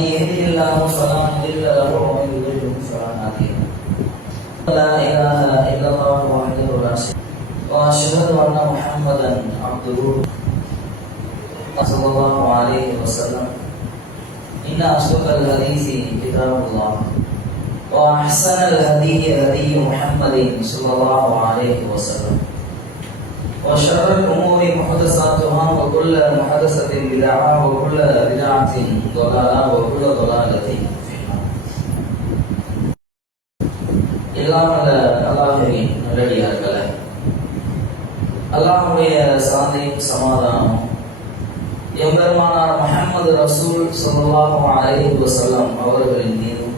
من يهده الله فلا مضل له ومن يضلل فلا هادي له لا اله الا الله وحده لا شريك له واشهد ان محمدا عبده صلى الله عليه وسلم ان اصدق الحديث كتاب الله واحسن الهدي هدي محمد صلى الله عليه وسلم وشر الأمور محدثاتها وكل محدثة بدعة وكل بدعة ضلالة وكل ضلالة في النار. எல்லாம் அல்லாஹ்வின் நல்லடியார்களே, அல்லாஹ்வுடைய சாந்தியும் சமாதானம் எம்பெருமானார் முஹம்மது ரசூல் ஸல்லல்லாஹு அலைஹி வஸல்லம் அவர்களின் மீதும்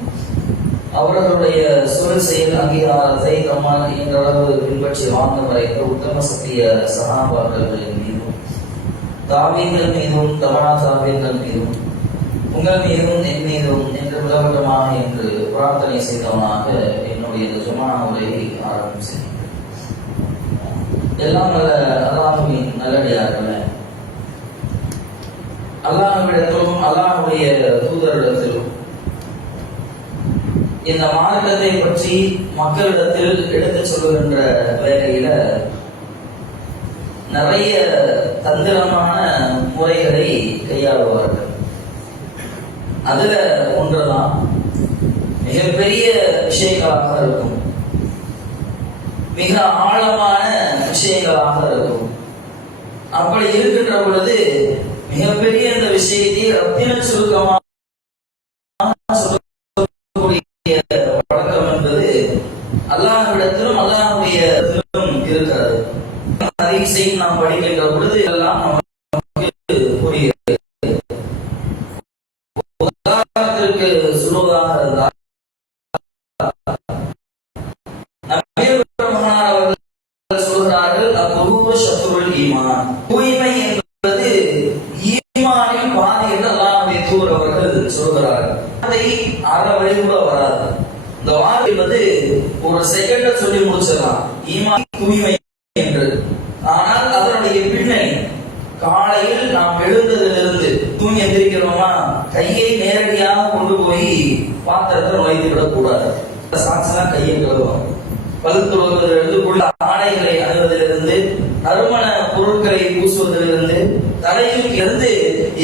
அவர்களுடைய சொல் செயல் அங்கீகாரத்தை தம்மால் என்ற அளவு பின்பற்றி வாழ்ந்து வரைந்த உத்தம சத்திய சகாபாக்களின் மீதும் தாவீன்கள் மீதும் தமனா தாவீன்கள் மீதும் உங்கள் மீதும் என் மீதும் என்று விளவட்டமாக என்று பிரார்த்தனை செய்தவனாக என்னுடைய ஜுமா உரையை ஆரம்பம் செய்கிறேன். எல்லாம் நல்ல அல்லாஹ்வின் நல்லடியார்களே, அல்லாஹ்விடத்திலும் அல்லாஹ்வுடைய தூதரிடத்திலும் இந்த மார்க்கத்தை பற்றி மக்களிடத்தில் எடுத்து சொல்லுகின்ற வேலையில நிறைய தந்திரமான முறைகளை கையாளுவார்கள். அதுல ஒன்றுதான் மிகப்பெரிய விஷயங்களாக இருக்கும், மிக ஆழமான விஷயங்களாக இருக்கும். அப்படி இருக்கின்ற பொழுது மிகப்பெரிய இந்த விஷயத்தை ரத்தின சுருக்கமாக வழக்கம் என்பது அல்லாஹ்விடத்திலும் அல்லாஹ்வுடைய இருக்கிறது. ஹதீஸையும் நாம் படிக்கின்ற பொழுது எல்லாம் நமக்கு புரிகிறது. உதாரணத்திற்கு சொல்வதாக இருந்தால், அவர்கள் சொல்கிறார்கள் அபூஹு ஷத்ருல் ஈமான், தூய்மை என்பது ஈமானின் பாதி என்று அல்லாஹ்வுடைய தூதர் அவர்கள் சொல்கிறார்கள். அதை அறவழி கூட வராது. இந்த வார்த்தை என்பது ஒரு செகண்ட சொல்லி முடிச்சிடலாம், ஈமான் தூய்மை என்று. ஆனால் அதனுடைய பின்னணி, காலையில் நாம் எழுந்ததிலிருந்து தூங்கி எந்திரிக்கிறோமா, கையை நேரடியாக கொண்டு போய் பாத்திரத்தை நுழைத்து விடக்கூடாது. சாட்செல்லாம் கையை கழுவோம். பல் துளக்குவதிலிருந்து உள்ள ஆடைகளை அணுவதிலிருந்து நறுமண பொருட்களை பூசுவதிலிருந்து தலையில் இருந்து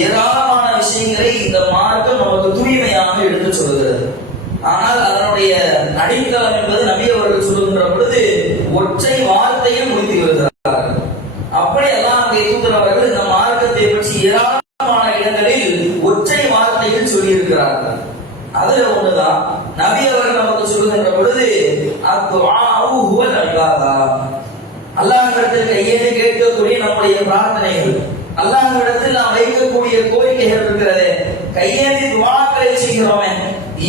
ஏராளமான விஷயங்களை இந்த மார்க்கம் நமக்கு தூய்மையாக எடுத்து சொல்கிறது. ஆனால் அதனுடைய அடித்தளம் என்பது நபி அவர்கள் சொல்லுகின்ற பொழுது ஒற்றை வார்த்தையில் முடித்து வருகிறார்கள். அப்படி அல்லாஹ்வுடைய தூதர் அவர்கள் இந்த மார்க்கத்தை பற்றி ஏராளமான இடங்களில் ஒற்றை வார்த்தையில் சொல்லியிருக்கிறார்கள். அதுல ஒண்ணுதான் நபி அவர்கள் நமக்கு சொல்லுகின்ற பொழுது அத்துஆஉ ஹுவல் இபாதா, அல்லாஹ்விடத்தில் கையேந்தி கேட்கக்கூடிய நம்முடைய பிரார்த்தனைகள், அல்லாஹ்விடத்தில் நாம் வைக்கக்கூடிய கோரிக்கைகள் இருக்கிறதே, கையேந்தி துஆக்களை செய்கிறோமே,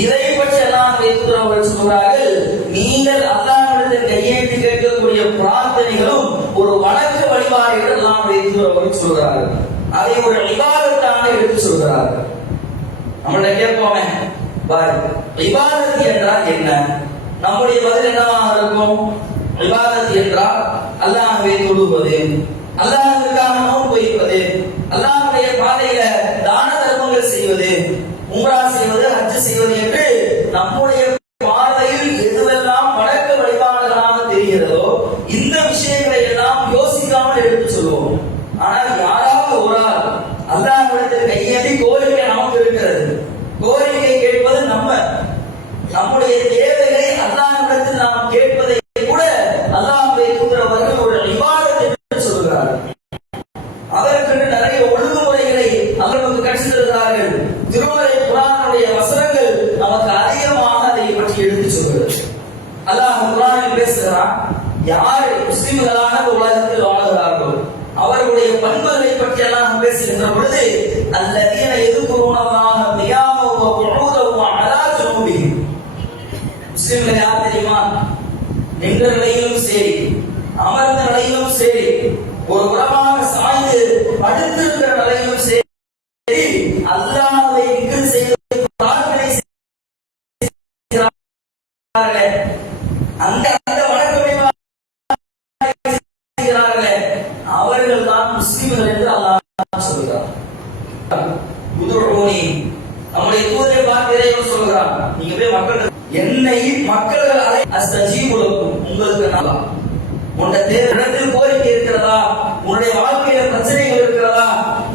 இதை பற்றி அல்லாஹ்வுடைய தூதர் அவர்கள் சொல்கிறார்கள், நீங்கள் அல்லாஹ்விடத்தில் கையேந்தி கேட்கக்கூடிய பிரார்த்தனைகளும் ஒரு வணக்க வழிபாடு என்று அல்லாஹ்வுடைய தூதர் அவர்கள் சொல்கிறார்கள். அதை ஒரு இபாதத்தாக எடுத்து சொல்கிறார்கள். நம்மள்ட்ட கேட்போமே, இபாதத் என்றால் என்ன? நம்முடைய பதில் என்னவாக இருக்கும்? இபாதத் என்றால் அல்லாஹ்வை தொழுவது, அல்லாஹ்வுக்காக நோன்பு வைப்பது, அல்லாஹ்வுடைய பாதையில தான தர்மங்கள் செய்வது, உம்ரா செய்வது, ஹஜ் செய்வது என்று நம்முடைய பார்வையில் எதுவெல்லாம் வணக்க வழிபாடுகளாக தெரிகிறதோ இந்த விஷயங்களை எல்லாம் யோசிக்காமல் எடுத்து சொல்லுவோம். ஆனால் யாராவது ஒரு ஆள் அல்லாஹ்விடத்தில் கையேந்தி கோரிக்கை நமக்கு இருக்கிறது, கோரிக்கை கேட்பது நம்முடைய தேவைகளை அல்லாஹ்விடத்தில் நாம் கேட்பதை கூட அல்லாஹ்வுடைய தூதர் அவர்கள் ஒரு இபாதத் என்று சொல்கிறார்கள். அதற்கென்று நிறைய ஒழுங்குமுறைகளை அவர்களுக்கு கற்றுத்தருகிறார்கள். திருமறை குர்ஆனுடைய வசனங்கள் நமக்கு அதிகமாக அதை பற்றி எடுத்து சொல்கிறது. அல்லாஹ் குர்ஆனில் பேசுகிறான், யார் முஸ்லிம்களான உலகத்தில் வாழ்கிறார்களோ அவர்களுடைய பண்புகளை பற்றி எல்லாம் பேசுகின்ற பொழுது அல்லதீன யذ்குரூனல்லாஹ கியாமன் வ குஊதன் வ அலா ஜுனூபிஹிம், முஸ்லிம்கள் யார் தெரியுமா? நின்ற நிலையிலும் சரி, அமர்ந்த நிலையிலும் சரி, ஒரு புறமாக சாய்ந்து படுத்திருக்கிற நிலையிலும் சரி, அல்லாஹ்வை திக்ர் செய்து பிரார்த்தனை செய்கிறார்களே, அந்த வணக்கமே செய்கிறார்களே, அவர்கள் தான் முஸ்லிம்கள் என்று அல்லாஹ் சொல்கிறார். சொல்கிறான், நீங்க போய் மக்கள் என்னை மக்கள் அலை அஸ்தஜீபுலக்கும், உங்களுக்கு நல்லா உன்னுடைய இடத்தில் கோரிக்கை இருக்கிறதா, உன்னுடைய வாழ்க்கையில பிரச்சனைகள் இருக்கிறதா,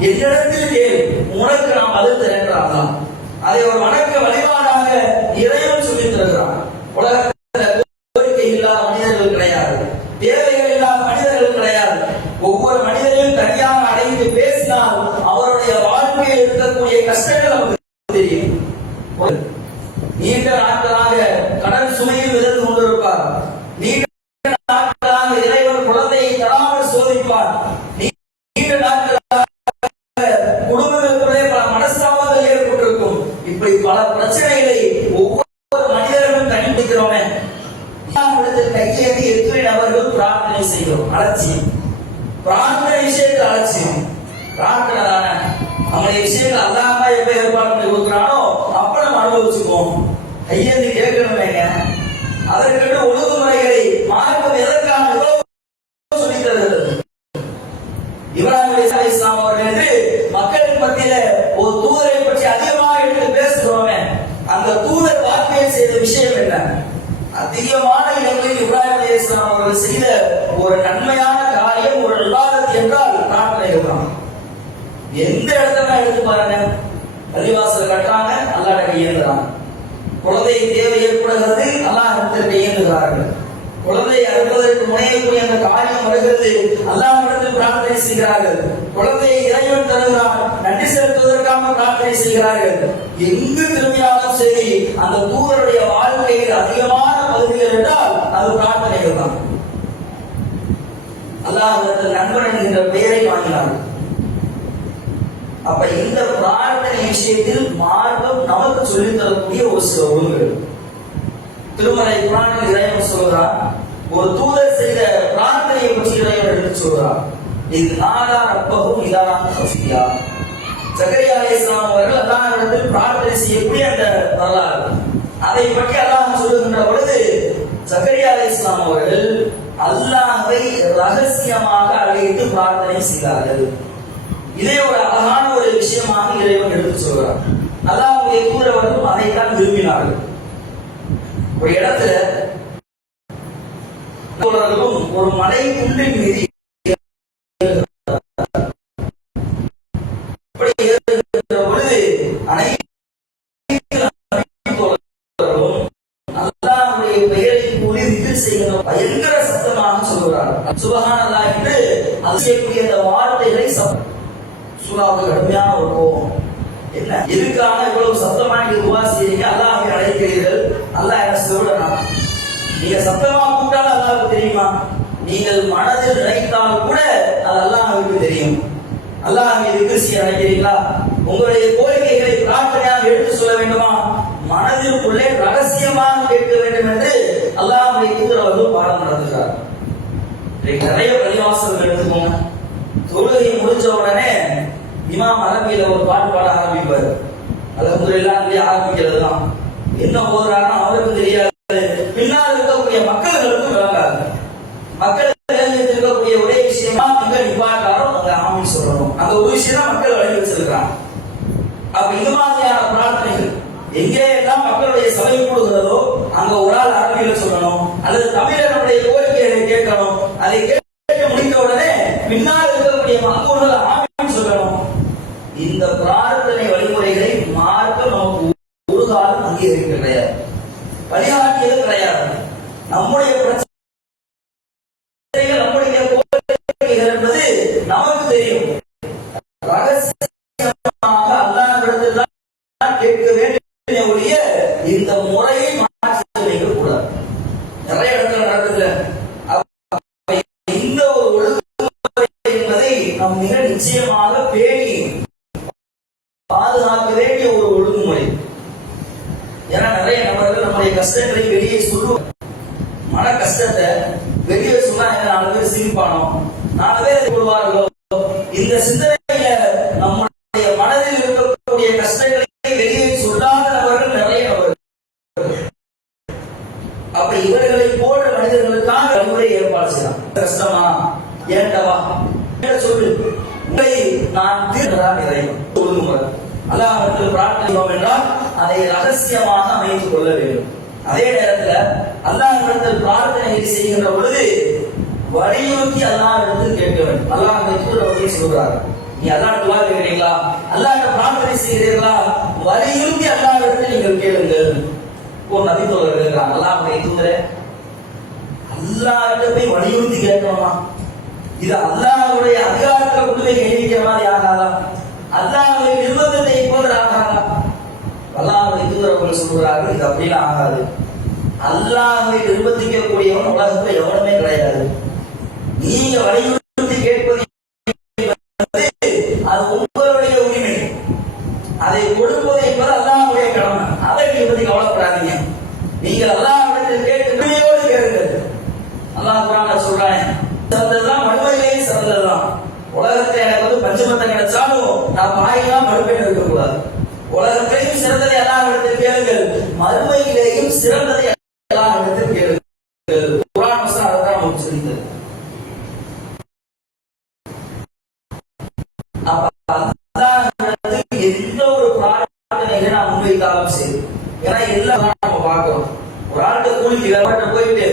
என்னிடத்தில் கேள், உனக்கு நாம் அது தருகிறான். அதை ஒரு வணக்க வழிபாடாக இறைவன் சொல்லி தருகிறான். உலகத்தில் கோரிக்கை இல்லாத மனிதர்கள் கிடையாது, தேவைகள் இல்லாத மனிதர்கள் கிடையாது. ஒவ்வொரு மனிதரையும் தனியாக அடைந்து பேசினால் அவருடைய வாழ்க்கையில் இருக்கக்கூடிய கஷ்டங்கள் நமக்கு தெரியும். நீண்ட நாட்களாக கடன் சுமையில் இருந்து கொண்டிருப்பார், நீண்ட நாட்களாக இறைவன் குழந்தையை தராமல் சோதிப்பார், நீண்ட நாட்களாக குடும்பங்களுக்குள்ளே பல மனஸ்தாபங்கள் ஏற்பட்டிருக்கும். இப்படி பல பிரச்சனைகளை ஒவ்வொரு மனிதர்களும் கண்டுபிடிக்கிறோமே, கையேந்தி எத்தனை நபர்கள் பிரார்த்தனை செய்கிறோம். அலட்சியம், பிரார்த்தனை விஷயத்தில் அலட்சியம். பிரார்த்தனை தானே, நம்முடைய விஷயங்கள் அல்லாம எப்ப ஏற்பாடு பண்ணி கொடுக்குறானோ அப்ப நம்ம அனுபவிச்சுக்குவோம். கையேந்தி கேட்கணுமேங்க, அதற்கு ஒழுங்குமுறைகளை மார்க்கம் எதற்கான சொல்லி தருகிறது. இப்ராஹிம் அலைஹிஸ்ஸலாம் அவர்கள் என்று மக்களின் மத்தியில ஒரு தூதரை பற்றி அதிகமாக எடுத்து பேசுகிறோமே, அந்த தூதர் வாழ்க்கையில் செய்த விஷயம் என்ன? அதிகமான இடங்களில் இப்ராஹிம் அலைஹிஸ்ஸலாம் அவர்கள் செய்த ஒரு நன்மையான காரியம், ஒரு இபாதத் என்றால் பிரார்த்தனை தான். எந்த இடத்துல எடுத்து பாருங்க, பள்ளிவாசல் கட்டுறாங்க, அல்லாஹ்ட கையேந்துறாங்க. குழந்தை தேவை ஏற்படுகிறது, அல்லாஹ் இடத்தில் கையேந்துகிறார்கள். குழந்தை அறுப்பதற்கு முனையக்கூடிய அந்த காரியம் வருகிறது, அல்லாஹ்விடத்தில் பிரார்த்தனை செய்கிறார்கள். குழந்தையை இறைவன் தருகிறார், நன்றி செலுத்துவதற்காக பிரார்த்தனை செய்கிறார்கள். எங்கு திரும்பினாலும் சரி, அந்த தூதருடைய வாழ்க்கையில் அதிகமான பகுதிகள் என்றால் அது பிரார்த்தனைகள் தான். அல்லாஹ்விடத்தில் நண்பன் என்கின்ற பெயரை வாங்கினார்கள். அப்ப இந்த பிரார்த்தனை விஷயத்தில் மார்க்கம் நமக்கு சொல்லித் தரக்கூடிய ஒரு சில ஒழுங்குகள். திருமலை குர்ஆனில் இறைவன் சொல்கிறார், ஒரு தூதர் செய்த பிரார்த்தனையை பற்றி இறைவன் எடுத்து சொல்கிறார். இது நாதா ரப்பஹு நிதானம் கஃபியா. ஜக்கரியா அலைஹிஸ்ஸலாம் அவர்கள் அல்லாஹ்விடத்தில் பிரார்த்தனை செய்யக்கூடிய அந்த வரலாறு, அதை பற்றி அல்லாஹ் சொல்லுகின்ற பொழுது ஜக்கரியா அலைஹிஸ்ஸலாம் அவர்கள் அல்லாஹ்வை ரகசியமாக அழைத்து பிரார்த்தனை செய்தார்கள். இதே ஒரு அழகான ஒரு விஷயமாக இறைவன் எடுத்து சொல்கிறார். அல்லாஹ்வுடைய தூதரவர்களும் அதைத்தான் விரும்பினார்கள். ஒரு இடத்துல ஒரு மலை குன்றின் மீது பொழுது அல்லாஹ்வுடைய பெயரை கூறி திக்ர் செய்யணும் பயங்கர சத்தமாக சொல்கிறார். சுப்ஹானல்லாஹ் என்று அசையக்கூடிய அந்த வார்த்தைகளை சூறாவுக்கு கடுமையான ஒரு கோபம். என்ன எதுக்காக இவ்வளவு சத்தமா நீங்க துவா செய்றீங்க, அல்லாஹ்வை அழைக்கிறீர்கள், அல்லாஹ் என்ன சொல்றான்? நீங்க சத்தமா கூப்பிட்டாலும் அல்லாஹ்வுக்கு தெரியுமா? நீங்கள் மனதில் நினைத்தால் கூட அது அல்லாஹ்வுக்கு தெரியும். அல்லாஹ்வை திக்ர் செய்ய நினைக்கிறீங்களா? உங்களுடைய கோரிக்கைகளை பிரார்த்தனையாக எடுத்து சொல்ல வேண்டுமா? மனதிற்குள்ளே ரகசியமாக கேட்க வேண்டும் என்று அல்லாஹ்வுடைய தூதர் அவர்கள் பாடம் நடத்துகிறார். நிறைய பள்ளிவாசல்கள் எடுத்துக்கோங்க, தொழுகை முடிஞ்ச உடனே இமாம் அரபியில ஒரு பாட்டு பாட ஆரம்பிப்பார். அல்ஹம்துலில்லாஹ் ஆரம்பிக்கிறது தான். என்ன ஓதுறாருன்னா அவருக்கும் தெரியாது, பின்னால் இருக்கக்கூடிய மக்களுக்கு விளங்காது. மக்கள் இருக்கக்கூடிய ஒரே விஷயமா எங்க நிப்பாட்டாரோ அங்க ஆமீன் சொல்லணும், அந்த ஒரு விஷயம் தான் மக்கள் வழங்கி வச்சிருக்காங்க. அப்ப இந்த மாதிரியான பிரார்த்தனைகள் எங்கே எல்லாம் மக்களுடைய சபை கூடுகிறதோ அங்க ஒரு ஆள் அரபியில சொல்லணும், அல்லது தமிழர்களுடைய கோரிக்கைகளை கேட்கணும். அதை கேட்க முடிந்த உடனே பின்னால் இருக்கக்கூடிய மக்கள் ஆமீன் சொல்லணும். இந்த பிரார்த்தனை வழிமுறைகளை மார்க்கம் நமக்கு ஒரு காலம் அங்கீகரிக்க கிடையாது, வழிகாட்டியது கிடையாது. நம்முடைய பிரச்சனைகள், நம்முடைய கோரிக்கைகள் என்பது நமக்கு தெரியும். ரகசியமாக அல்லாஹ்விடத்தில் தான் கேட்க வேண்டும் ஒழிய இந்த முறையை மாற்றி வைக்க கூடாது. நிறைய இடத்துல நடக்குதுல. இந்த ஒரு ஒழுங்குமுறை என்பதை நாம் மிக நிச்சயமாக பேணி பாதுகாக்க வேண்டிய ஒரு ஒழுங்குமுறை. ஏன்னா நிறைய நபர்கள் நம்முடைய கஷ்டங்களை வெளியே சொல்லுவோம். மன கஷ்டத்தை வெளியே சொன்னா என்ன, 4 பேர் சிரிப்பானோ, 4 பேர் கொள்வார்களோ, இந்த சிந்தனையில நம்முடைய மனதில் இருக்கக்கூடிய கஷ்டங்களை வெளியே சொல்லாத நபர்கள் நிறைய நபர்கள். அப்ப இவர்களை போன்ற மனிதர்களுக்காக வழிமுறை ஏற்பாடு செய்யலாம். கஷ்டமா ஏண்டவா சொல்லு, உங்களை நான் தீர்க்கிறதா இறைவன் ஒழுங்குமுறை. அல்லாஹ்விடத்தில் பிரார்த்தனை என்றால் அதை ரகசியமாக அமைத்துக் கொள்ள வேண்டும். அதே நேரத்தில் அல்லாஹ்விடத்தில் பிரார்த்தனை செய்கின்ற பொழுது வலியுறுத்தி அல்லாஹ்விடத்தில் கேட்க வேண்டும். அல்லாஹ் சொல்றார், நீ அல்லாஹ் துஆ கேட்கிறீங்களா, அல்லாஹ்விட பிரார்த்தனை செய்கிறீர்களா, வலியுறுத்தி அல்லாஹ்விடத்தில் நீங்கள் கேளுங்கள். ஒரு நபி தோழர் கேட்கிறாங்க, அல்லாஹ்வுடைய தூதரே அல்லாஹ்விட போய் வலியுறுத்தி கேட்கணுமா? இது அல்லாஹ்வுடைய அதிகாரத்தில் கொண்டு போய் கேட்கிற மாதிரி ஆகாதா? அல்லாஹ்வுடைய நிர்பந்தத்தை போல ஆகாதா? அல்லாஹ்வுடைய தூதர் சொல்கிறார்கள், இது அப்படிலாம் ஆகாது. அல்லாஹ்வை நிர்பந்திக்கக்கூடியவன் உலகத்துல எவனுமே கிடையாது. நீங்க வலியுறுத்தி கேட்பது அது உங்களுடைய உரிமை, அதை கொடுப்பது என்பது அல்லாஹ்வுடைய கடமை. அதை நீங்க பத்தி கவலைப்படாதீங்க. நீங்கள் அல்லாஹ்விடத்தில் கேட்டு உரிமையோடு கேளுங்கள். அல்லாஹ் குர்ஆன்ல சொல்றான், சிறந்ததுதான் மறுமையிலேயே சிறந்ததுதான். உலகத்துல எனக்கு பஞ்சமத்தை கிடைச்சாலும் நான் வாயிலாம் மறுமையில் இருக்கக்கூடாது. உலகத்திலேயும் சிறந்ததை அல்லாஹ்விடத்தில் கேளுங்கள், மறுமையிலேயும் சிறந்ததை அல்லாஹ்விடத்தில் கேளுங்கள். குர்ஆன் வசனம் அதான் நமக்கு சொல்லுது. எந்த ஒரு பிரார்த்தனைகளை நாம் முன்வைத்தாலும் சரி, ஏன்னா எல்லாம் நம்ம பார்க்கிறோம். ஒரு ஆளுக்கு கூலிக்கு வேலை போயிட்டு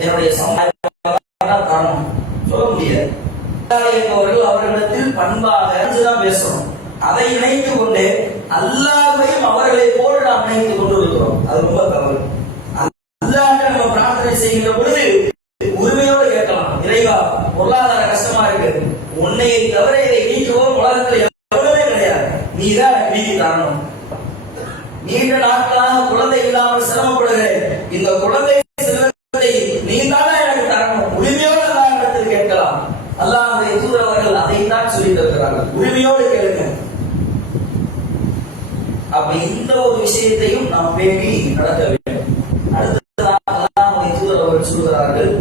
என்னுடைய சமுதாயம் காரணம் சொல்ல முடியாது. அவர்களிடத்தில் பண்பாக தான் பேசணும். அதை இணைத்துக் கொண்டு அல்லாஹ்வையும் அவர்களை போல நாம் இணைத்துக் கொண்டு இருக்கிறோம். அது ரொம்ப தவறு. அல்லாஹ்வை நம்ம பிரார்த்தனை செய்கின்ற பொழுது உரிமையோடு கேட்கலாம். இறைவா, பொருளாதார கஷ்டமா இருக்கு, உன்னையை தவிர இதை நீக்குவோம் உலகத்தில் எவ்வளவே கிடையாது, நீ தான் நீக்கி தரணும். நீண்ட நாட்களாக குழந்தை இல்லாமல் சிரமப்படுகிறேன், இந்த குழந்தை செல்வத்தை நீ தானே எனக்கு தரணும். உரிமையோடு அல்லாஹ்விடத்தில் கேட்கலாம். அல்லாஹ்வுடைய தூதர் அவர்கள் அதைத்தான் சொல்லி தருகிறார்கள், உரிமையோடு கேளுங்க. அப்ப இந்த ஒரு விஷயத்தையும் நாம் பேணி நடக்க வேண்டும். அடுத்ததாக அல்லாஹ்வுடைய தூதர் அவர்கள் சொல்கிறார்கள்,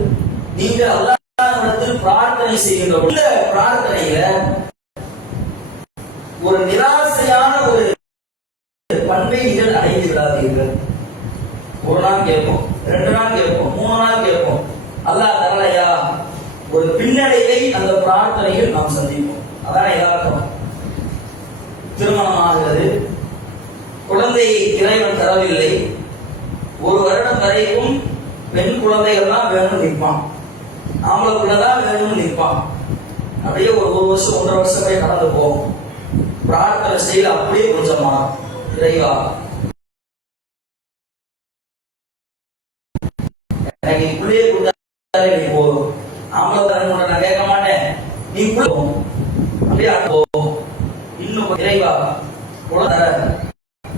நீங்கள் அல்லாஹ்விடத்தில் பிரார்த்தனை செய்கின்ற இந்த பிரார்த்தனையில ஒரு நிராசையான ஒரு பண்பை நீங்கள் அடைந்து விடாதீர்கள். ஒரு நாள் கேட்போம், 2 நாள் கேட்போம், 3 நாள் கேட்போம், அல்லாஹ் தரலையா, ஒரு பின்னடைவை அந்த பிரார்த்தனையில் நாம் சந்திப்போம். அதான் யதார்த்தம். திருமணம் ஆகிறது, குழந்தையை இறைவன் தரவில்லை, 1 வருடம் வரைக்கும் பெண் குழந்தைகள் தான் வேணும்னு நிற்பான், ஆம்பளை பிள்ளைதான் வேணும்னு நிற்பான். அப்படியே ஒரு 1 வருஷம் 1.5 வருஷம் போய் கடந்து போகும். பிரார்த்தனை செய்யல அப்படியே கொஞ்சம் மாறும். இறைவா, எனக்கு இப்படியே கொடுத்தாலே நீ போதும், ஆம்பளை தரணும் நான் கேட்க மாட்டேன், நீ அப்படியே போகும். இன்னும் இறைவா குழந்தை,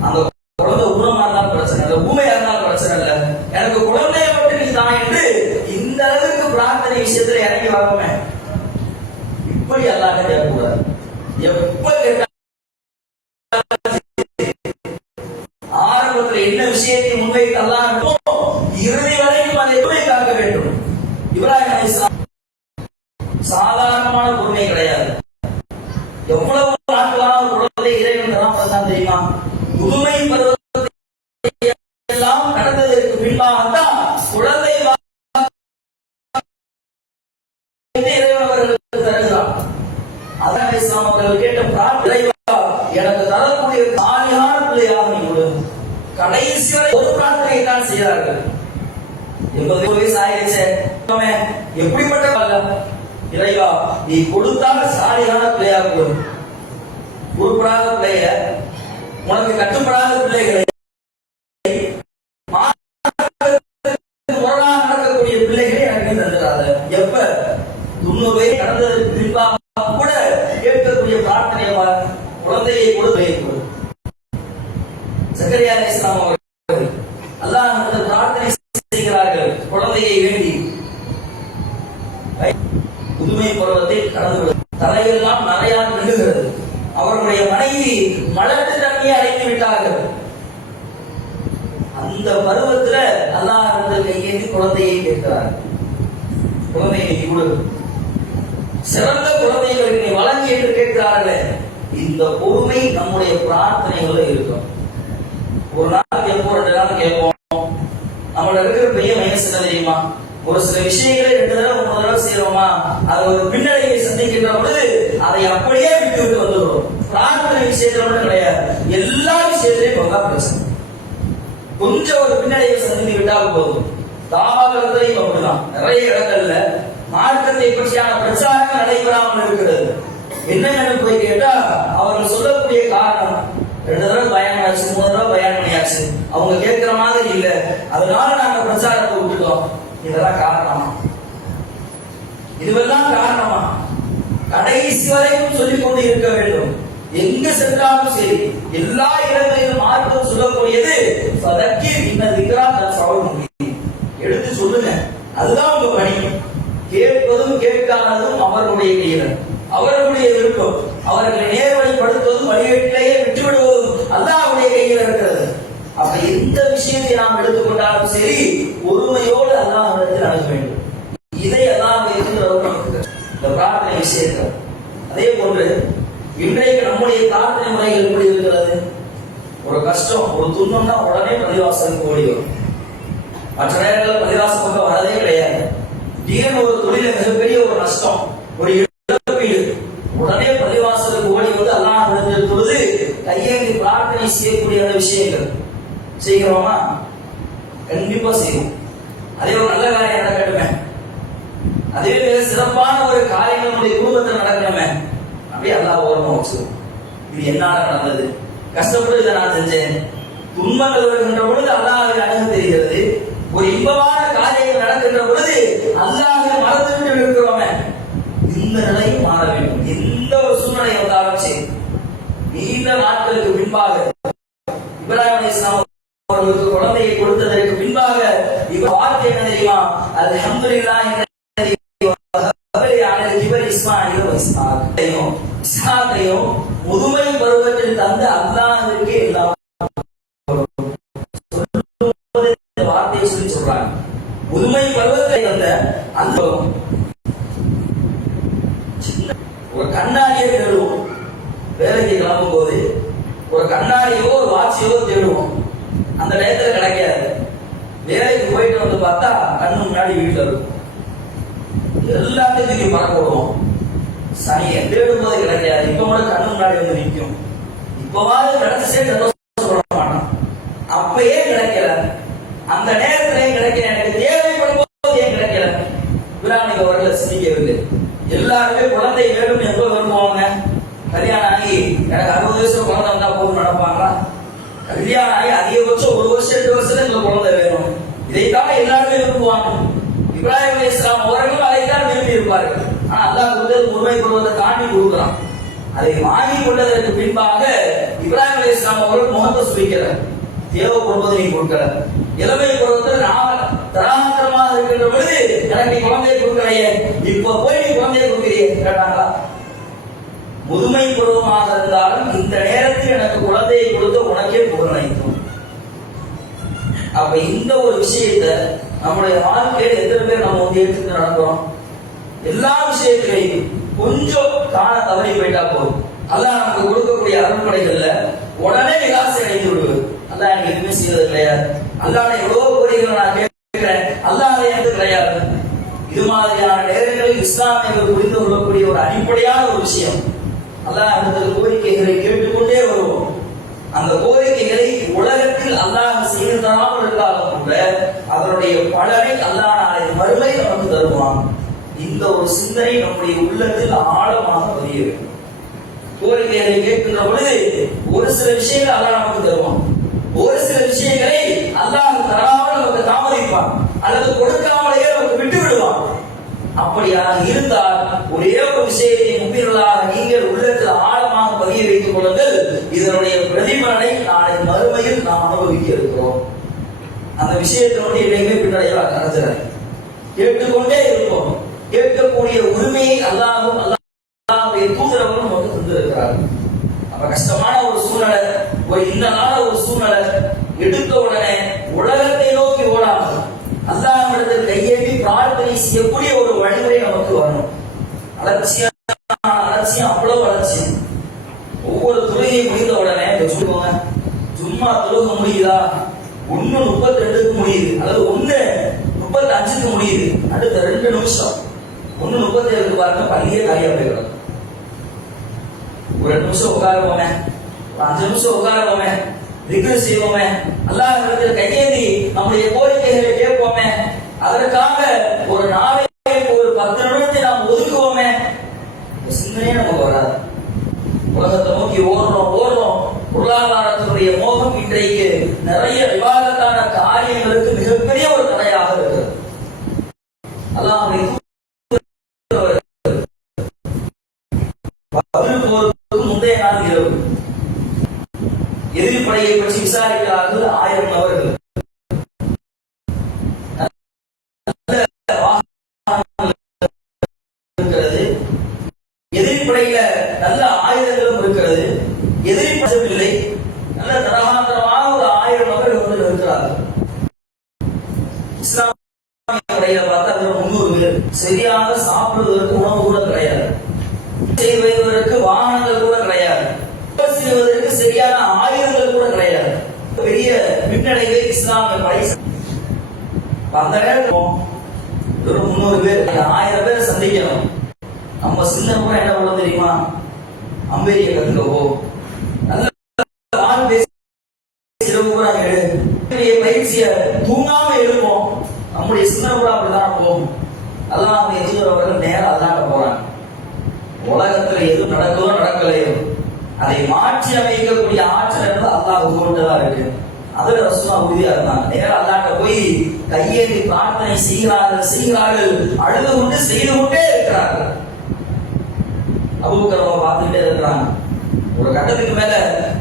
அந்த குழந்தை ஊனமா இருந்தாலும் பிரச்சனை இல்லை, ஊமையா இருந்தாலும் பிரச்சனை இல்லை, எனக்கு குழந்தைய மட்டும் நீ தான் என்று இந்த அளவுக்கு பிரார்த்தனை விஷயத்துல இறங்கி வரணுமே. இப்படி அல்லாஹ் கேட்கக்கூடாது. எப்ப கேட்டாலும் ஆரம்பத்தில் என்ன விஷயத்தை முன்வைத்து அல்லாஹ் இறுதி வரைக்கும் அதை எப்படி காக்க வேண்டும். இப்ராஹிம் அலைஹிஸ்ஸலாம் சாதாரணமான பொறுமை கிடையாது. எவ்வளவு நாட்களாக குழந்தை இறைவன் தரப்பதான் தெரியுமா? முதுமை பருவத்தை எல்லாம் நடந்ததற்கு பின்பாகத்தான் குழந்தை இறைவன் அவர்களுக்கு தருகிறான். அதான் இஸ்லாம் அவர்கள் கேட்ட பிரார்த்தனை, எனக்கு தரக்கூடிய சாலியான பிள்ளையாக நீ கொடு. கடைசி வரை ஒரு பிரார்த்தனை தான் செய்தார்கள். 80 வயசு ஆயிடுச்சு, எப்படிப்பட்ட இறைவா நீ கொடுத்தால் சாலியான பிள்ளையாக கொடு. உருப்படாத பிள்ளைய, உனக்கு கட்டுப்படாத பிள்ளைகளை, முரணாக நடக்கக்கூடிய பிள்ளைகளை எனக்கு தந்துடாத. எப்ப 90 வயது கடந்ததற்கு பின்பாக கூட கேட்கக்கூடிய பிரார்த்தனை, குழந்தையை கொடுத்து சக்கரியா அலைஹிஸ்ஸலாம் அவர்கள் அல்லாஹ்விடத்தில் பிரார்த்தனை செய்கிறார்கள் குழந்தையை வேண்டி. புதுமை பருவத்தை கடந்து தலையெல்லாம் நிறையாக நின்றுகிறது. அவர்களுடைய மனைவி மலட்டு தண்ணியை அடைத்து விட்டார்கள். அந்த பருவத்தில் அல்லாஹ்விடத்தில் கையேந்தி குழந்தையை கேட்கிறார். குழந்தையை கொடு, சிறந்த குழந்தைகளை வழங்கி என்று கேட்கிறார்களே. இந்த பொறுமை நம்முடைய பிரார்த்தனைகள் இருக்கும். ஒரு நாள் கேட்போம், 2 நாள் கேட்போம். நம்மள இருக்கிற பெரிய மைனஸ் என்ன தெரியுமா? ஒரு சில விஷயங்களை 2 தடவை 3 தடவை செய்யறோமா, அது ஒரு பின்னடைவை சந்திக்கின்ற பொழுது அதை அப்படியே விட்டு விட்டு வந்துடுறோம். பிரார்த்தனை விஷயத்துல மட்டும் கிடையாது, எல்லா விஷயத்திலையும் பிரச்சனை. கொஞ்சம் ஒரு பின்னடைவை சந்தித்து விட்டால் போதும். தாவாகத்திலையும் அப்படிதான் நிறைய இடங்கள்ல மார்க்கத்தை பற்றியான பிரச்சாரம் நடைபெறாமல் இருக்கிறது. என்னன்னு போய் கேட்டா அவர்கள் சொல்லக்கூடிய காரணம் 2 தடவை பயனாச்சு, 3 தடவை பயன் பண்ணியாச்சு, அவங்க கேட்கிற மாதிரி இல்ல, அதனால நாங்க பிரச்சாரத்தை விட்டுட்டோம். இதெல்லாம் காரணமா? இதுவெல்லாம் காரணமா? கடைசி வரைக்கும் சொல்லிக் கொண்டு இருக்க வேண்டும். எங்க சென்றாலும் சரி, எல்லா இடங்களிலும் மார்க்கம் சொல்லக்கூடியது எடுத்து சொல்லுங்க, அதுதான் உங்க பணி. கேட்பதும் கேட்காததும் அவர்களுடைய கையில், அவர்களுடைய விருப்பம். அவர்களை நேர்வழிப்படுத்துவதும் வழிகட்டிலேயே விட்டுவிடுவதும் அல்லாஹ்வுடைய கையில் இருக்கிறது. அப்ப எந்த விஷயத்தை நாம் எடுத்துக்கொண்டாலும் சரி, ஒருமையோடு அல்லாஹ்விடத்தில் அணுக வேண்டும். இதை அல்லாஹ் நமக்கு இந்த பிரார்த்தனை விஷயத்தில். அதே போன்று இன்றைக்கு நம்முடைய பிரார்த்தனை முறைகள் எப்படி இருக்கிறது? ஒரு கஷ்டம், ஒரு துன்பம்னா உடனே பள்ளிவாசலுக்கு ஓடி வரும். மற்ற நேரங்களில் பள்ளிவாசல் பக்கம் வரதே கிடையாது. திடீர்னு ஒரு தொழில மிகப்பெரிய ஒரு நஷ்டம், ஒரு இழப்பீடு, உடனே பள்ளிவாசலுக்கு ஓடி வந்து அல்லாஹ்விடத்தில் தொழுது கையேந்தி பிரார்த்தனை செய்யக்கூடிய அந்த விஷயங்கள் செய்கிறோமா? கண்டிப்பா செய்வோம். அதே ஒரு நல்ல காரியம் நடக்கட்டுமே, அதே சிறப்பான ஒரு காரியங்கள் நம்முடைய குடும்பத்தில் நடக்கணுமே, அப்படியே அல்லாஹ் ஓரமா வச்சுருவோம். இது என்னால நடந்தது, கஷ்டப்பட்டு இதை நான் செஞ்சேன். துன்பங்கள் வருகின்ற பொழுது அல்லாஹ்வை அணுக தெரிகிறது. ஒரு இன்பமான காரியங்கள் நடக்கின்ற பொழுது அல்லாஹ்வை மறந்துவிட்டு இருக்கிறோமே, இந்த நிலையும் மாற வேண்டும். எந்த ஒரு சூழ்நிலை வந்தாலும் சரி. நீண்ட நாட்களுக்கு பின்பாக இப்ராஹிம் அலைஹிஸ்ஸலாம் அவர்களுக்கு குழந்தையை கொடுத்ததற்கு பின்பாக இவர் வார்த்தை என்ன தெரியுமா? அல்ஹம்துலில்லாஹ் இஸ்ஹாக்கையும் முதுமை பருவத்தில் தந்த அல்லாஹ்விற்கு எல்லாம் வார்த்தையை சொல்லி சொல்றாங்க. முதுமை பருவத்தை தந்த அந்த ஒரு கண்ணாடியை தேடுவோம். வேலைக்கு கிளம்பும் போது ஒரு கண்ணாடியோ ஒரு வாட்சியோ தேடுவோம். அந்த நேரத்தில் கிடைக்காது. வேலைக்கு போயிட்டு வந்து பார்த்தா கண்ணு முன்னாடி வீட்டில் இருக்கும். எல்லாத்தையும் தூக்கி பறக்க விடுவோம். சனியை தேடும் போது கிடைக்காது. இப்ப கூட கண்ணு முன்னாடி வந்து நிற்கும். இப்பவாது கிடைச்சே சொல்ல மாட்டான். அப்பயே கிடைக்கல, அந்த நேரத்திலே கிடைக்கல, எனக்கு தேவைப்படும் போது ஏன் கிடைக்கல? இப்ராஹிம் அவர்கள் சிந்திக்கவில்லை. எல்லாருமே குழந்தை வேணும் எப்ப விரும்புவாங்க? கல்யாணம் ஆகி எனக்கு 60 வயசு குழந்தை வந்தா போதும் நடப்பாங்களா? கல்யாணம் ஆகி அதிகபட்சம் 1 வருஷம் 2 வருஷத்துல இந்த குழந்தை வேணும். இதைத்தான் எல்லாருமே விரும்புவாங்க. இப்ராஹிம் அலைஹிஸ்ஸலாம் அவர்களும் அதைத்தான் விரும்பி இருப்பார்கள். ஆனா அல்லாஹ் கொடுத்தது முழுமை கொள்வதை தாண்டி கொடுக்கிறான். அதை வாங்கி கொண்டதற்கு பின்பாக இப்ராஹிம் அலைஹிஸ்ஸலாம் அவர்கள் முகத்தை சுழிக்கிறார். தேவைப்படுவது நீ கொடுக்கல. இளமை பருவத்தில் நான் தராத்திரமாக இருக்கின்ற பொழுது எனக்கு நீ குழந்தையை கொடுக்கலையே, இப்ப போய் நீ குழந்தையை கொடுக்கிறீ கேட்டாங்களா? முதுமை பருவமாக இருந்தாலும் இந்த நேரத்தில் எனக்கு குழந்தையை கொடுத்த உனக்கே புகழ் அனைத்தும். அப்ப இந்த ஒரு விஷயத்தை நம்முடைய வாழ்க்கையில் எத்தனை பேர் நம்ம வந்து ஏற்றுட்டு நடக்கிறோம்? எல்லா விஷயத்திலையும் கொஞ்சம் காண தவறி போயிட்டா போதும். அல்லாஹ் நமக்கு கொடுக்கக்கூடிய அருள்படைகள்ல உடனே நிராசை அடைந்து விடுவது. அல்லாஹ் எனக்கு எதுவுமே செய்வது இல்லையா? அல்லாஹ் எவ்வளவு கோரிக்கைகள் நான் கேட்கிறேன், அல்லாஹ் எனக்கு கிடையாது. இது மாதிரியான நேரங்களில் இஸ்லாம் என்று புரிந்து கொள்ளக்கூடிய ஒரு அடிப்படையான ஒரு விஷயம். அல்லாஹ் அந்த கோரிக்கைகளை கேட்டுக்கொண்டே வருவோம். அந்த கோரிக்கைகளை உலகத்தில் அல்லாஹ் செய்து தராமல் இருந்தாலும் கூட அதனுடைய பலனை அல்லாஹ் நாளை மறுமை நமக்கு தருவான். இந்த ஒரு சிந்தனை நம்முடைய உள்ளத்தில் ஆழமாக பதிய வேண்டும். கோரிக்கைகளை கேட்கின்ற பொழுது ஒரு சில விஷயங்கள் அல்லாஹ் நமக்கு தருவான், ஒரு சில விஷயங்களை அல்லாஹ் தராமல் நமக்கு தாமதிப்பான் அல்லது கொடுக்காமலேயே நமக்கு விட்டு விடுவான். அப்படியாக இருந்தால் ஒரே ஒரு விஷயத்தை முன்பினர்களாக நீங்கள் உள்ளத்தில் ஆழமாக பதிய வைத்துக் கொள்ளுங்கள். இதனுடைய பிரதிபலனை நாளை மறுமையில் நாம் அனுபவிக்க இருக்கிறோம். அந்த விஷயத்தினுடைய இடையே பின்னடைவாக நடத்துகிறார். கேட்டுக்கொண்டே இருப்போம். கேட்கக்கூடிய உரிமையை அல்லாஹ்வும் அல்லாஹ்வுடைய தூதரவரும் நமக்கு தந்திருக்கிறார். அப்ப கஷ்டமான ஒரு சூழ்நிலை, ஒரு இன்னலான ஒரு சூழ்நிலை எடுத்த உடனே உலகத்தை நோக்கி ஓடாமல் அல்லாஹ்விடத்தில் கையேந்தி பிரார்த்தனை செய்யக்கூடிய ஒரு வழிமுறை நமக்கு வரணும். அலட்சியம் அவ்வளவு அலட்சியம். ஒவ்வொரு தொழுகை முடிந்த உடனே சொல்லுவாங்க, சும்மா தொழுக முடியுதா? 1:32க்கு முடியுது, அல்லது 1:35க்கு முடியுது, அடுத்த 2 நிமிஷம் 1:37க்கு பாருங்க பள்ளியே காலியா போயிடும். ஒரு 2 நிமிஷம் உட்காருவோமே, ஒரு 5 நிமிஷம் உட்காருவோமே, திக்ர் செய்வோமே, அல்லாஹ்விடத்தில் கையேந்தி நம்முடைய கோரிக்கைகளை கேட்போமே, அதற்காக ஒரு நாளைக்கு ஒரு 10 நிமிடத்தை நாம் ஒதுக்குவோமே, சிந்தனையே நமக்கு வராது. உலகத்தை நோக்கி ஓடுறோம். பொருளாதாரத்தினுடைய மோகம் இன்றைக்கு நிறைய விவாதத்தான காரியங்களுக்கு மிகப்பெரிய ஒரு தடையாக இருக்கிறது. அல்லாஹ்வுடைய முந்தைய நாள் இரவு எதிர்ப்படையை பற்றி விசாரிக்கிறார்கள் 1000 நபர்கள். இருக்கிறது, எதிர்ப்படையில நல்ல ஆயுதங்களும் இருக்கிறது, எதிர்ப்படவில்லை, நல்ல தரகாந்தரமாக ஒரு 1000 நபர்கள் வந்து இருக்கிறார்கள். இஸ்லாமிய முறையில பார்த்தா 300 பேர். சரியாக சாப்பிடுவதற்கு உணவு கூட கிடையாது, செய்வதற்கு வாகனங்கள் கூட கிடையாது, செய்வதற்கு சரியான ஆயுதங்கள் கூட கிடையாது. பெரிய பின்னடைவை இஸ்லாமிய படை அந்த நேரம் 300 பேர் 1000 பேர் சந்திக்கணும். நம்ம சின்ன கூட என்ன பண்ண தெரியுமா, அம்பேரிய கத்துக்கவோ நல்ல பயிற்சியை தூங்காம எழுப்போம். நம்முடைய சின்ன கூட அப்படிதான் போகும். அல்லாஹ் எதிர்வர்கள் நேரம் அல்லாட்ட போறாங்க. உலகத்துல எது நடக்குதோ நடக்கலையோ அதை மாற்றி அமைக்கக்கூடிய ஆற்றல் என்பது அல்லாஹ் கொண்டுதான் இருக்கு. அதுல ரசூலுல்லாஹ் உறுதியா இருந்தாங்க. நேரம் அல்லாட்ட போய் கையேந்தி பிரார்த்தனை செய்கிறார்கள், அழுது கொண்டு செய்து கொண்டே இருக்கிறார்கள். அபூபக்கர் பார்த்துட்டே இருக்கிறாங்க. ஒரு கட்டத்துக்கு மேல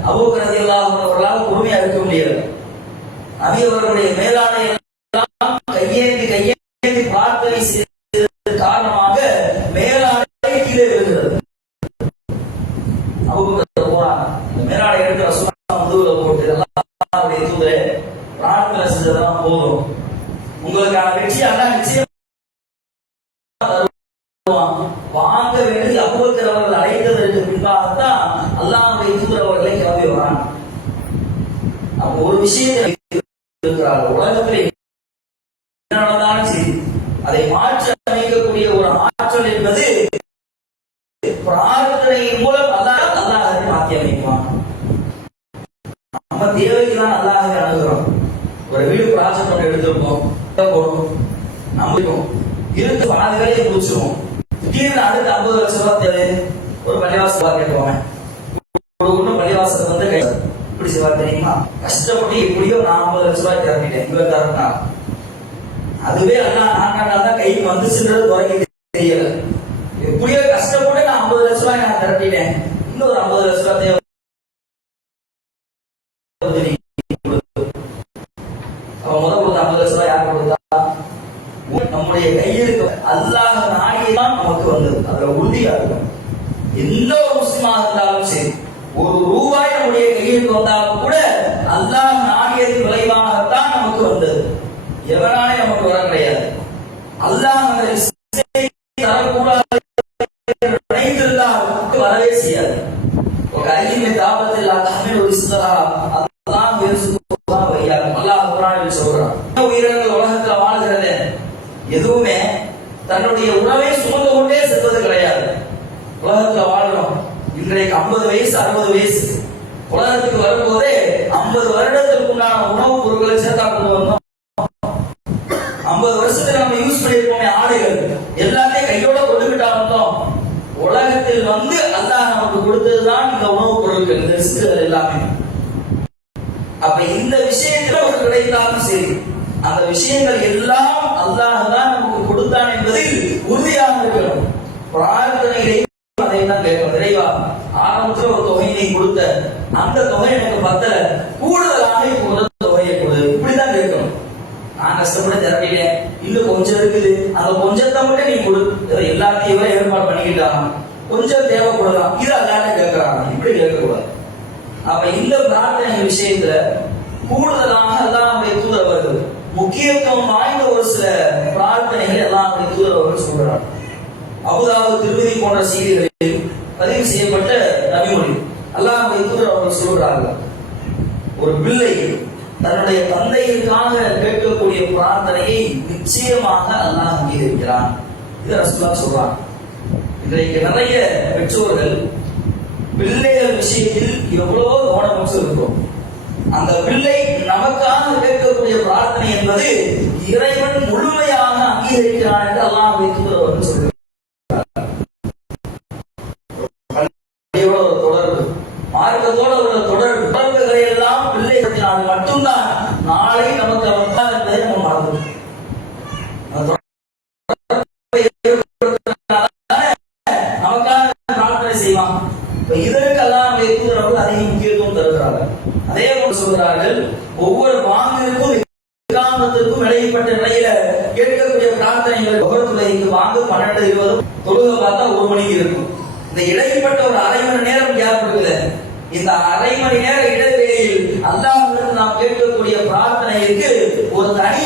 அபூபக்கர் ரலியல்லாஹு அன்ஹு அவர்களால் பொறுமையா இருக்க முடியல. நபி அவர்களுடைய மேலாடை எல்லாம் கையேந்தி பிரார்த்தனை செய்ததற்கு காரணமாக மேலாடை கீழே விழுகிறது. அபூபக்கர் போறாங்க, மேலாடை எடுத்து ரசூலுல்லாஹ் முதுகுல போட்டு அல்லாஹ்வுடைய தூதரே பிரார்த்தனை செஞ்சதெல்லாம் போதும், உங்களுக்கான வெற்றி அல்லாஹ் நிச்சயம் வாங்க வேண்டி அபூபக்கர் அவர்கள் அழைத்ததற்கு பின்பாகத்தான் அல்லாஹ்வுடைய தூதர் அவர்களை கிளம்பி வராங்க. அப்போ ஒரு விஷயத்தை இருக்கிறார்கள், உலகத்திலே என்ன நடந்தாலும் சரி அதை மாற்றி அமைக்கக்கூடிய ஒரு ஆற்றல் என்பது பிரார்த்தனையின் மூலம் அல்லாஹ் மாற்றி அமைப்பான். நம்ம தேவைக்கு தான் அல்லாஹ்வை அணுகிறோம். ஒரு வீடு ப்ராஜெக்ட் ஒன்று எடுத்திருக்கோம், நம்பிக்கோம் இருக்கு, பாதி வேலையை முடிச்சிருவோம். திடீர்னு அடுத்து 50 லட்சம் ரூபாய் தேவை, ஒரு பள்ளிவாசல் கேட்போமே, ஒன்னும் பள்ளிவாசல் வந்து இப்படி செய்வா தெரியுமா, கஷ்டப்பட்டு எப்படியோ நான் 50 லட்சம் ரூபாய் திறப்பிட்டேன், இவர் தரப்பா அதுவே நான் தான் கைக்கு வந்துச்சுன்றது குறைக்க தெரியல. எப்படியோ கஷ்டப்பட்டு நான் 50 லட்சம் ரூபாய் நான் திரட்டிட்டேன், இன்னொரு 50 லட்சம் ரூபாய் தேவை. முதல் 50 லட்சம் ரூபாய் யார் கொடுத்தா? நம்முடைய கையிற்கு அல்லாஹ் நாடியதான் நமக்கு வந்தது. அதுல உறுதியா இருக்கும். எந்த ஒரு முஸ்லிமாக இருந்தாலும் சரி, ஒரு ரூபாய் நம்முடைய கையிற்கு வந்தாலும் கூட அல்லாஹ் நாடியதின் விளைவாகத்தான் நமக்கு வந்தது. எவனாலே நமக்கு வர கிடையாது. அல்லாஹ் தரக்கூடாது நினைத்திருந்தால் வரவே செய்யாது. ஒரு ஐந்து தாபத்தில் அல்லாஹ் ஒரு இஸ்லா அல்லாஹ் வெறுசுதான் வையாது. அல்லாஹ் குர்ஆனில் சொல்றான், உயிரினங்கள் உலகத்தில் வாழ்கிறது எதுவுமே தன்னுடைய உணவை சுமந்து கொண்டே செல்வது கிடையாது. உலகத்துல வாழ்றோம், இன்றைக்கு 50 வயசு 60 வயசு, உலகத்துக்கு வரும்போதே 50 வருடத்துக்கு உண்டான உணவுப் பொருட்களை சேர்த்தா கொண்டு வந்தோம். 50 வருஷத்துக்கு நம்ம யூஸ் பண்ணிருப்போமே ஆடைகள் எல்லாத்தையும் கையோட கொண்டுகிட்டா வந்தோம். உலகத்தில் வந்து அல்லாஹ் நமக்கு கொடுத்ததுதான் இந்த உணவுப் பொருட்கள், இந்த ரிஸ்க்குகள் எல்லாமே. அப்ப இந்த விஷயத்துல ஒரு கிடைத்தாலும் சரி, அந்த விஷயங்கள் எல்லாம் அல்லாஹ் தான் நமக்கு கொடுத்தான் என்பதில் உறுதியாக இருக்கிறோம். பிரார்த்தனைகளை அதை தான் கேட்கணும். இறைவா, ஆரம்பத்தில் ஒரு தொகையை கொடுத்த, அந்த தொகை எனக்கு பத்தல, கூடுதலாக இப்போ தொகையை கொடு, இப்படிதான் கேட்கணும். நான் கஷ்டப்பட திரட்டிட்டேன், இன்னும் கொஞ்சம் இருக்குது, அந்த கொஞ்சத்தை மட்டும் நீ கொடு, எல்லாத்தையும் ஏற்பாடு பண்ணிக்கிட்டாங்க, கொஞ்சம் தேவைப்படலாம், இது அல்லாட்ட கேட்கிறாங்க, இப்படி கேட்கக்கூடாது. அப்ப இந்த பிரார்த்தனை விஷயத்துல கூடுதலாக அல்லாஹ்வுடைய தூதர் அவர்கள் முக்கியத்துவம் வாய்ந்த ஒரு சில பிரார்த்தனைகள் அல்லாஹ்வுடைய தூதர் அவர்கள் சொல்றார். அபூதாவூத், திருமதி போன்ற செய்திகளில் பதிவு செய்யப்பட்ட நபிமொழி. அல்லாஹ்வுடைய தூதர் அவர்கள் சொல்றார்கள், ஒரு பிள்ளை தன்னுடைய தந்தையிற்காக கேட்கக்கூடிய பிரார்த்தனையை நிச்சயமாக அல்லாஹ் அங்கீகரிக்கிறான். இதை ரசூலுல்லாஹ் சொல்றாங்க. இன்றைக்கு நிறைய பெற்றோர்கள் பிள்ளைகள் விஷயத்தில் எவ்வளவு கவனமற்று இருக்கிறோம். அந்த பிள்ளை நமக்காக கேட்கக்கூடிய பிரார்த்தனை என்பது இறைவன் முழுமையாக அங்கீகரிக்கிறான் என்று அல்லாஹ் வைத்துள்ளவர் சொல்கிறார். தொடர்பு மார்க்கத்தோட உள்ள தொடர்புகளை எல்லாம் பிள்ளை பற்றினால் மட்டும்தான் நாளை நமக்கு அவன் என்பதை நம்ம மறந்து நமக்காக பிரார்த்தனை செய்வான். இதற்கெல்லாம் வைத்துள்ளவர்கள் அதிக முக்கியத்துவம் தருகிறார்கள். அதே போல் சொல்கிறார்கள், ஒவ்வொரு வாங்கிற்கும் இக்காமத்திற்கும் இடைப்பட்ட நிலையில கேட்கக்கூடிய பிரார்த்தனைகள் தொகுத்துலைக்கு வாங்க 12-20 தொழுகை பார்த்தா 1 மணிக்கு இருக்கும். இந்த இடைப்பட்ட ஒரு அரை மணி நேரம் கேப் இருக்குது. இந்த அரை மணி நேர இடைவெளியில் அல்லாஹ்விடம் நாம் கேட்கக்கூடிய பிரார்த்தனைக்கு ஒரு தனி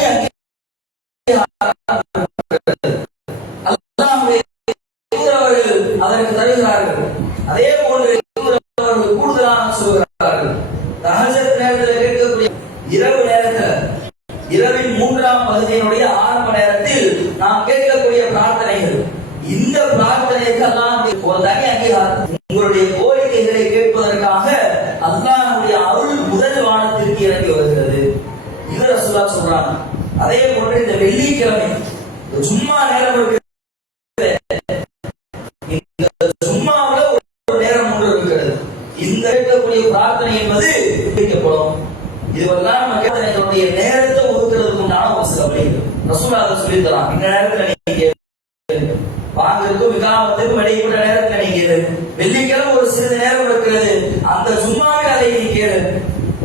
அதற்கு தருகிறார்கள். அதே போன்று கூடுதலாக சொல்கிறார்கள், தஹஜ்ஜத் நேரத்தில் கேட்கக்கூடிய இரவு நேரத்தில், இரவின் 3ஆம் பகுதியினுடைய ஆரம்ப நேரத்தில் நாம் கேட்கக்கூடிய பிரார்த்தனைகள், இந்த பிரார்த்தனைக்கு அல்லாஹ் ஒரு தனி அங்கீகாரம். உங்களுடைய கோரிக்கைகளை கேட்பதற்காக அல்லாஹ்வுடைய அருள் முதல் வானத்திற்கு இறங்கி வருகிறது. இது ரசூலுல்லாஹ் சொல்றாங்க. அதே போன்று இந்த வெள்ளிக்கிழமை சும்மா நேரம் இருக்கு, சும்மாவுல ஒரு நேரம் ஒன்று இருக்கிறது. இந்த கேட்கக்கூடிய பிரார்த்தனை என்பது கேட்கப்படும். இதுவெல்லாம் நம்ம கேட்கக்கூடிய நேரத்தை ஒதுக்குறதுக்கு உண்டான ஒரு சில வழிகள் ரசூலுல்லாஹ் சொல்லி தரான். இந்த நேரத்துல நீங்க வாங்கறதுக்கும் விகாமத்துக்கும் இடைப்பட்ட நேரத்துல நீங்க வெள்ளிக்கிழமை ஒரு சிறிது நேரம் இருக்கிறது, அந்த சும்மாவே அதை நீ கேளு.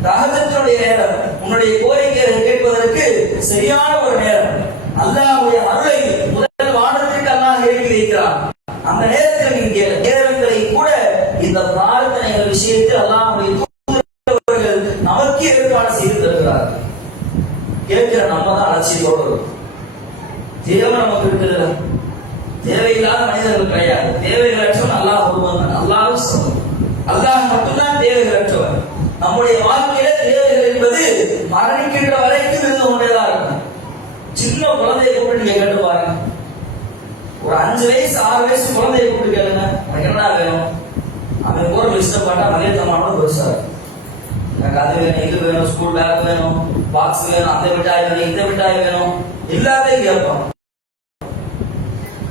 தஹஜ்ஜுடைய நேரம் உன்னுடைய கோரிக்கைகளை கேட்பதற்கு சரியான ஒரு நேரம். அல்லாஹ்வுடைய அருளை முதல் வானத்திற்கு அல்லாஹ் இறக்கி வைக்கிறான். அந்த நேரத்தில் நீங்க நேரங்களை கூட இந்த பிரார்த்தனைகள் விஷயத்தில் அல்லாஹ்வுடைய தூதர்கள் நமக்கு ஏற்பாடு செய்து தருகிறார். கேட்கிற நம்ம தான் அலட்சியத்தோடு இருக்கும். தேவை நமக்கு இருக்கிறது, தேவையில்லாத மனிதர்கள் கிடையாது. தேவைகளற்றவன் அல்லாஹ் ஒருவன், அல்லாஹ் சொந்தம். அல்லாஹ் மட்டும்தான் தேவைகளற்றவன். நம்முடைய வாழ்க்கையில தேவைகள் என்பது மரணிக்கின்ற வரைக்கும் இருந்து கொண்டேதான் இருக்கும். சின்ன குழந்தையை கூப்பிட்டு நீங்க கேட்டு பாருங்க, ஒரு 5 வயசு 6 வயசு குழந்தையை கூப்பிட்டு கேளுங்க, எனக்கு என்ன வேணும், அவன் போற லிஸ்ட பார்த்தா மதியத்தமான பெருசா எனக்கு அது வேணும், இது வேணும், ஸ்கூல் பேக் வேணும், பாக்ஸ் வேணும், அந்த மிட்டாய் வேணும், இந்த மிட்டாய் வேணும், எல்லாத்தையும் கேட்பான்.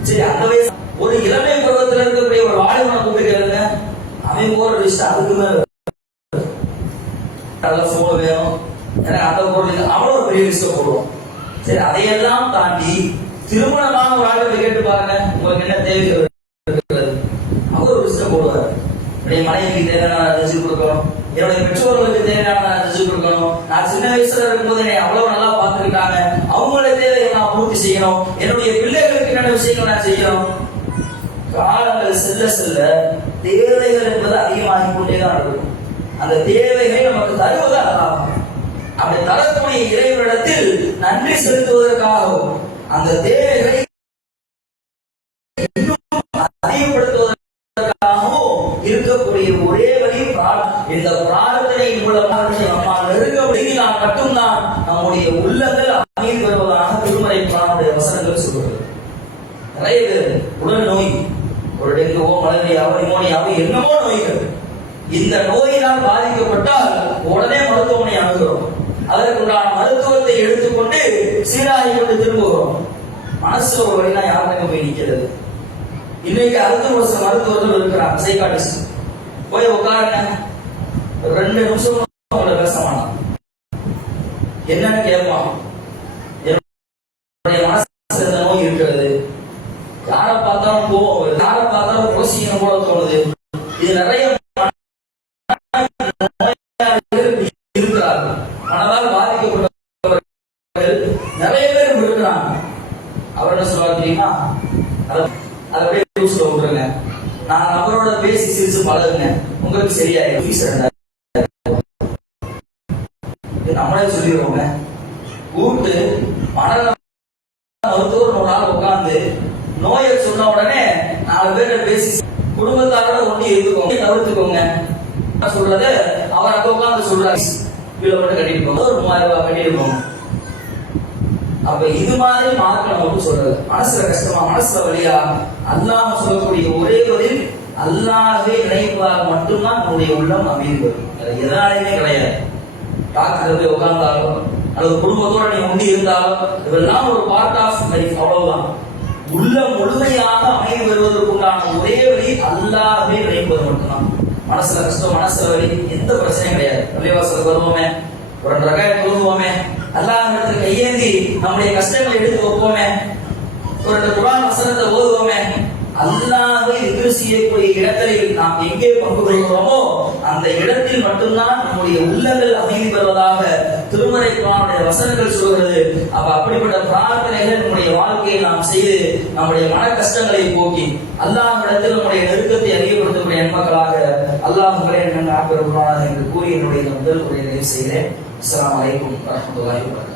சரி, அந்த வயசு ஒரு இளமை பருவத்தில் இருக்கக்கூடிய ஒரு வாலிபனை கூப்பிட்டு கேளுங்க, அவன் போற லிஸ்ட் அதுக்கு மேல போன் வேணும், எனக்கு அந்த பொருள், அவ்வளவு ஒரு பெரிய லிஸ்ட போடுவோம். சரி, அதையெல்லாம் தாண்டி திருமணமாக வாழ்க்கை கேட்டு பாருங்க, உங்களுக்கு என்ன தேவைகள் இருக்கிறது, அவர் ஒரு லிஸ்ட போடுவார். என்னுடைய மனைவிக்கு தேவையான செஞ்சு கொடுக்கணும், என்னுடைய பெற்றோர்களுக்கு தேவையான செஞ்சு கொடுக்கணும், நான் சின்ன வயசுல இருக்கும்போது என்னை அவ்வளவு நல்லா பார்த்துக்கிட்டாங்க, அவங்களுடைய தேவையை நான் பூர்த்தி செய்யணும், என்னுடைய பிள்ளைகளுக்கு என்னென்ன விஷயங்கள் நான் செய்யணும். காலங்கள் செல்ல செல்ல தேவைகள் என்பது அதிகமாகி கொண்டேதான் இருக்கும். அந்த தேவைகளை நமக்கு தருவது அல்லாஹ். அப்படி தரக்கூடிய இறைவனிடத்தில் நன்றி செலுத்துவதற்காகவும் அந்த தேவைகளை அதிகப்படுத்துவதற்காகவும் இருக்கக்கூடிய ஒரே வழி இந்த பிரார்த்தனையின் மூலமாக நம்மால் நெருங்க முடிந்தால் மட்டும்தான் நம்முடைய உள்ளங்கள் அமைதி பெறுவதாக திருமறை குர்ஆனுடைய வசனங்கள் சொல்கிறது. நிறைய பேர் உடல் நோய், ஒரு டெங்குவோ மலேரியாவோ நிமோனியாவோ என்னமோ நோய்கள், இந்த நோயினால் பாதிக்கப்பட்டால் உடனே மருத்துவமனை அணுகிறோம், அதற்குண்டான மருத்துவத்தை எடுத்துக்கொண்டு சீராகி கொண்டு திரும்புகிறோம். மனசுல ஒரு வழினா யாருக்கும் போய் நிற்கிறது. இன்னைக்கு அடுத்த ஒரு சில மருத்துவர்கள் இருக்கிறாங்க, சைக்காட்டிஸ்ட், போய் உட்காருங்க, 2 நிமிஷம் அவங்கள பேச மாட்டான், என்னன்னு கேட்பான், என்னுடைய மனசுல இந்த நோய் இருக்கிறது, யாரை பார்த்தாலும் போவோம், யாரை பார்த்தாலும் யோசிக்கணும் போல தோணுது. இது நிறைய இருக்கிறார்கள், மனதால் பாதிக்கப்பட்டவர்கள் நிறைய பேர் இருக்கிறாங்க. அவர் என்ன சொல்றாரு தெரியுமா, அதை விட்டுருங்க, நான் அவரோட பேசி சிரிச்சு பழகுங்க, உங்களுக்கு சரியாயிடும். நம்மளே சொல்லிடுவோங்க, கூப்பிட்டு மருத்துவர் ஒரு நாள் உட்கார்ந்து நோயை சொன்ன உடனே 4 பேர்கிட்ட பேசி குடும்பத்தாரோட ஒண்ணி இருந்துக்கோங்க, தவிர்த்துக்கோங்க சொல்றது. அவர் அங்க உட்கார்ந்து சொல்றாரு, வீடு மட்டும் கட்டிட்டு போங்க, ஒரு 3000 ரூபாய் கட்டிட்டு போங்க. அப்ப இது மாதிரி மார்க்க நமக்கு சொல்றது, மனசுல கஷ்டமா, மனசுல வழியா, அல்லாஹ் சொல்லக்கூடிய ஒரே வழியில் அல்லாஹ்வை நினைப்பதாக மட்டும்தான் நம்முடைய உள்ளம் அமைதி வரும். அது எதனாலுமே கிடையாது. டாக்டர் போய் உட்கார்ந்தாலும் அல்லது குடும்பத்தோட நீ ஒண்டி இருந்தாலும் இதெல்லாம் ஒரு பார்ட் ஆஃப் லைஃப், அவ்வளவுதான். உள்ள முழுமையாக அமைதி வருவதற்குண்டான ஒரே வழி அல்லாஹ்வை நினைப்பது மட்டும்தான். மனசுல கஷ்டம், மனசுல வலி, எந்த பிரச்சனையும் கிடையாது. பள்ளிவாசல் வருவோமே, ஒரு ரகாயத் தொழுவோமே, அல்லாஹ்விடத்தில் கையேந்தி நம்முடைய கஷ்டங்களை எடுத்து வைப்போமே, ஒரு குர்ஆன் வசனத்தை ஓதுவோமே, அல்லாஹ்வை திக்ர் செய்யக்கூடிய இடத்தில் நாம் எங்கே பங்கு கொள்கிறோமோ அந்த இடத்தில் மட்டும்தான் நம்முடைய உள்ளங்கள் அமைதி பெறுவதாக திருமறை குர்ஆனுடைய வசனங்கள் சொல்கிறது. அப்படிப்பட்ட பிரார்த்தனைகள் நம்முடைய வாழ்க்கையை நாம் செய்து நம்முடைய மன கஷ்டங்களை போக்கி அல்லாஹ்விடத்தில் நம்முடைய நெருக்கத்தை அறியப்படுத்தக்கூடிய மக்களாக அல்லாஹ் உங்களை ஆக்கிரமிப்பானாக என்று கூறி என்னுடைய முதல் உரையை நிறைவு செய்கிறேன். அஸ்ஸலாமு அலைக்கும் வரஹ்மத்துல்லாஹி வபரகாத்துஹு.